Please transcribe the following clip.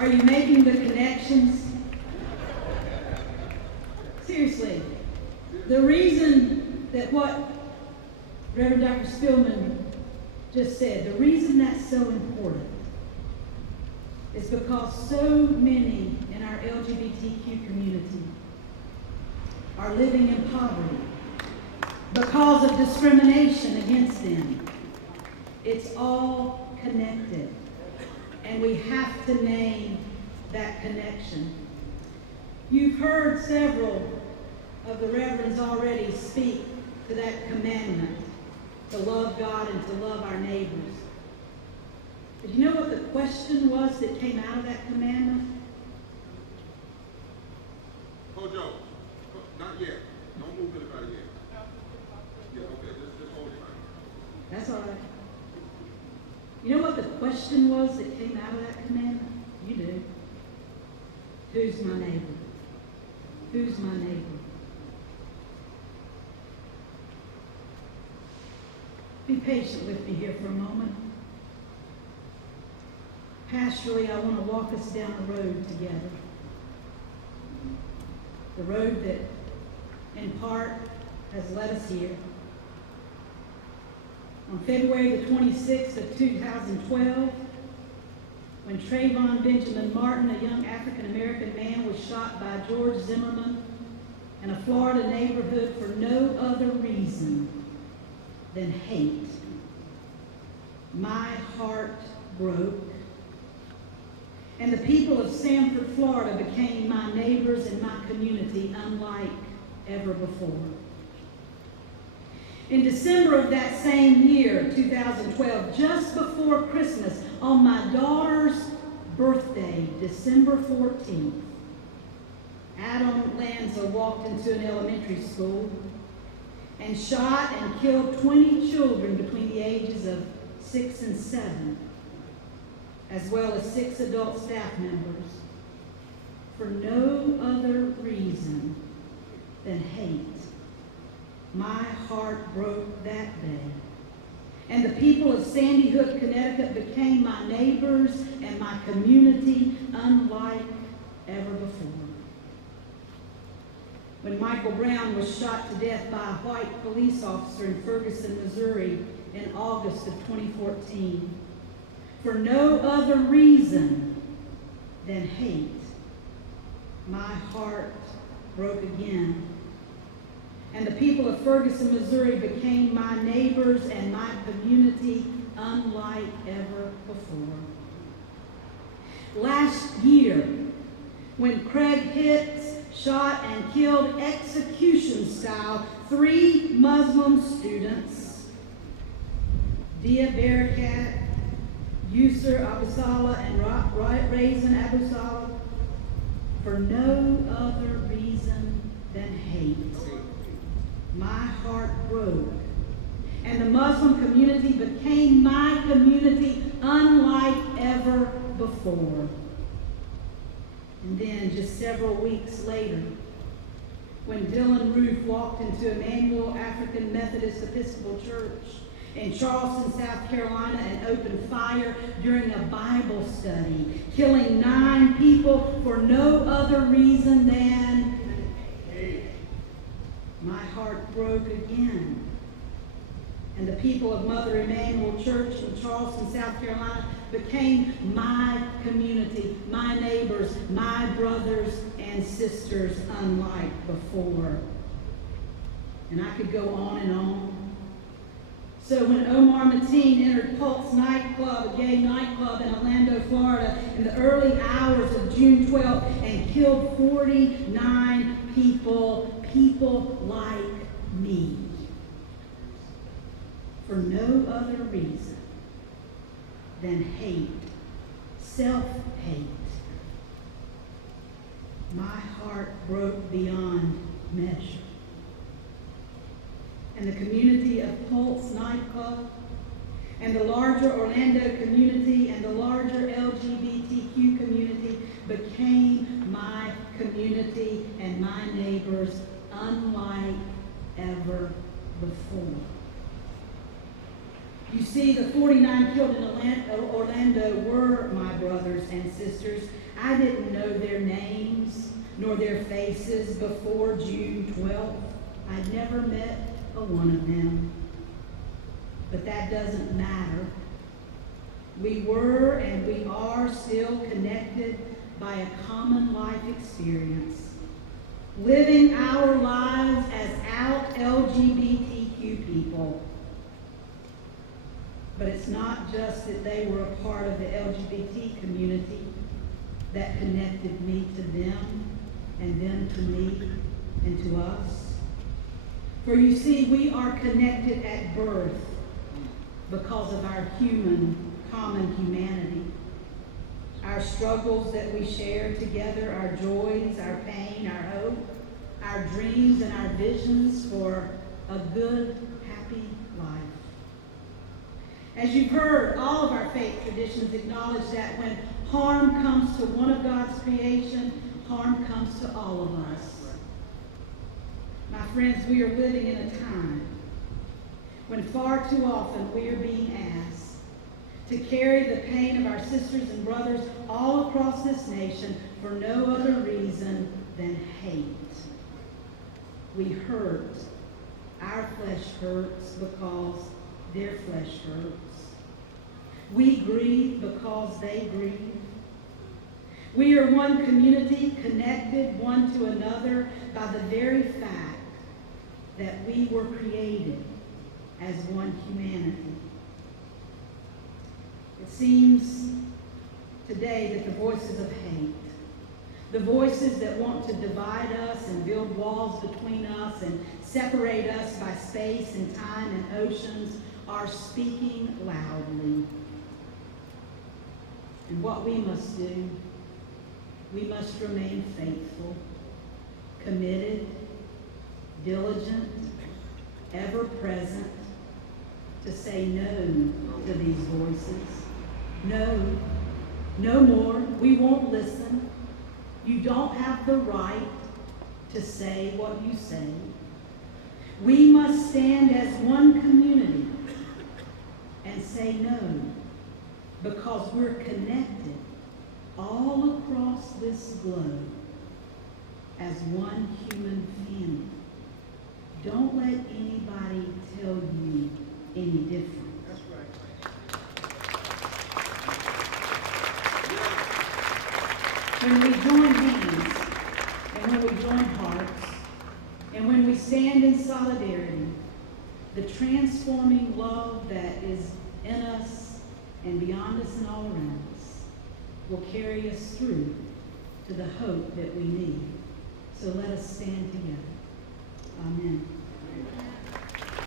Are you making the connections? Seriously, the reason that what Reverend Dr. Spillman just said, the reason that's so important is because so many in our LGBTQ community are living in poverty because of discrimination against them. It's all connected, and we have to name that connection. You've heard several of the reverends already speak to that commandment, to love God and to love our neighbors. But you know what the question was that came out of that commandment? Hold Joe. Not yet. Don't move anybody yet. Yeah, okay. Just hold your mind. That's all right. You know what the question was that came out of that commandment? You do. Who's my neighbor? Who's my neighbor? Be patient with me here for a moment. Pastorally, I want to walk us down the road together. The road that, in part, has led us here. On February the 26th of 2012, when Trayvon Benjamin Martin, a young African-American man, was shot by George Zimmerman in a Florida neighborhood for no other reason than hate, my heart broke. And the people of Sanford, Florida became my neighbors and my community unlike ever before. In December of that same year, 2012, just before Christmas, on my daughter's birthday, December 14th, Adam Lanza walked into an elementary school and shot and killed 20 children between the ages of 6 and 7, as well as 6 adult staff members, for no other reason than hate. My heart broke that day. And the people of Sandy Hook, Connecticut became my neighbors and my community unlike ever before. When Michael Brown was shot to death by a white police officer in Ferguson, Missouri in August of 2014, for no other reason than hate, my heart broke again. And the people of Ferguson, Missouri became my neighbors and my community unlike ever before. Last year, when Craig Hitz shot and killed execution-style 3 Muslim students, Dia Barakat, Yusur Abusala, and Raisin Abusala, for no other reason than hate, my heart broke. And the Muslim community became my community unlike ever before. And then, just several weeks later, when Dylan Roof walked into Emmanuel African Methodist Episcopal Church in Charleston, South Carolina, and opened fire during a Bible study, killing 9 people for no other reason than hate, my heart broke again. And the people of Mother Emmanuel Church in Charleston, South Carolina, became my community, my neighbors, my brothers and sisters unlike before. And I could go on and on. So when Omar Mateen entered Pulse nightclub, a gay nightclub in Orlando, Florida, in the early hours of June 12th and killed 49 people like me, for no other reason than hate, self-hate, my heart broke beyond measure. And the community of Pulse nightclub and the larger Orlando community and the larger LGBTQ community became my community and my neighbors unlike ever before. You see, the 49 killed in Orlando were my brothers brothers and sisters. I didn't know their names nor their faces before June 12th. I'd never met a one of them. But that doesn't matter. We were and we are still connected by a common life experience, living our lives as out LGBTQ people. But it's not just that they were a part of the LGBT community that connected me to them and them to me and to us. For you see, we are connected at birth because of our common humanity. Our struggles that we share together, our joys, our pain, our hope, our dreams and our visions for a good, happy life. As you've heard, all of our faith traditions acknowledge that when harm comes to one of God's creation, harm comes to all of us. My friends, we are living in a time when far too often we are being asked to carry the pain of our sisters and brothers all across this nation for no other reason than hate. We hurt. Our flesh hurts because their flesh hurts. We grieve because they grieve. We are one community, connected one to another by the very fact that we were created as one humanity. It seems today that the voices of hate, the voices that want to divide us and build walls between us and separate us by space and time and oceans, are speaking loudly. And what we must do, we must remain faithful, committed, diligent, ever present to say no to these voices. No, no more. We won't listen. You don't have the right to say what you say. We must stand as one community and say no, because we're connected all across this globe as one human family. Don't let anybody tell you any different. That's right. When we join hands, and when we join hearts, and when we stand in solidarity, the transforming love that is in us and beyond us and all around us will carry us through to the hope that we need. So let us stand together.